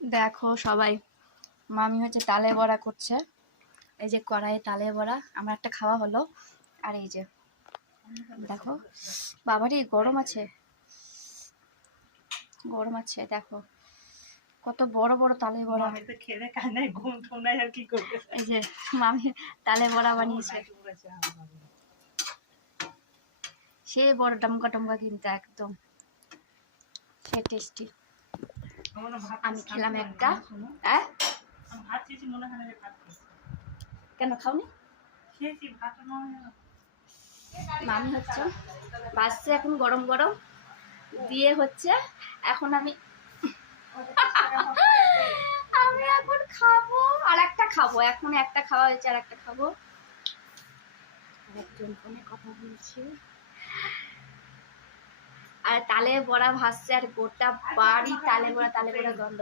দেখো সবাই, মামি হচ্ছে তালে বড়া করছে। এই যে কড়াইয়ে তালে বড়া আমার একটা খাওয়া হলো। আর এই যে দেখো, বাবারে গরম আছে, গরম আছে। দেখো কত বড় বড় তালে বড়া। এই যে মামি তালে বড়া বানিয়েছে, সে বড় টমকা টমকা, কিন্তু একদম সে টেস্টি। আমি খেলাম একটা। হ্যাঁ কেন খাওনি? মামি হচ্ছে বাসছে এখন গরম গরম দিয়ে হচ্ছে। এখন আমি আমি এখন খাবো, আর একটা খাবো। এখন একটা খাওয়া হয়েছে, আর একটা খাবো। একজন ফোনে কথা বলছে, আর তালে বড়া ভাসছে, আর গোটা বাড়ি তালে বড়া গন্ধ।